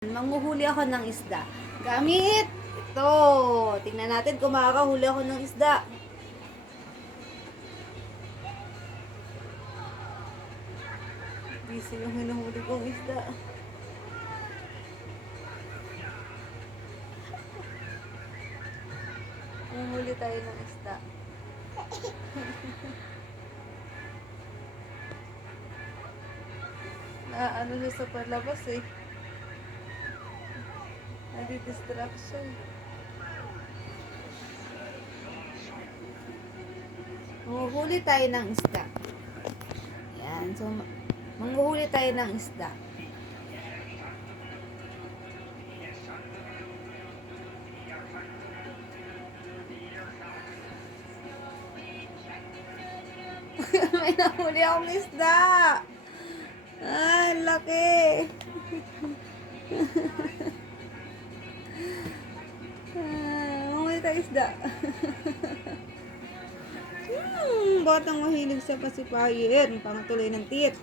Manghuhuli ako ng isda. Gamit ito. Tingnan natin kung makakahuli ako ng isda. Busy yung hinuhuli kong isda. Manghuli tayo ng isda. Ano siya sa palabas eh. Nadi-distraction. Manguhuli tayo ng isda. Yan. So, manguhuli tayo ng isda. May nahuli akong isda. Laki. Manguhuli tayo isda. Bakit ang mahilig sa pasipayin? Pangatuloy ng tit.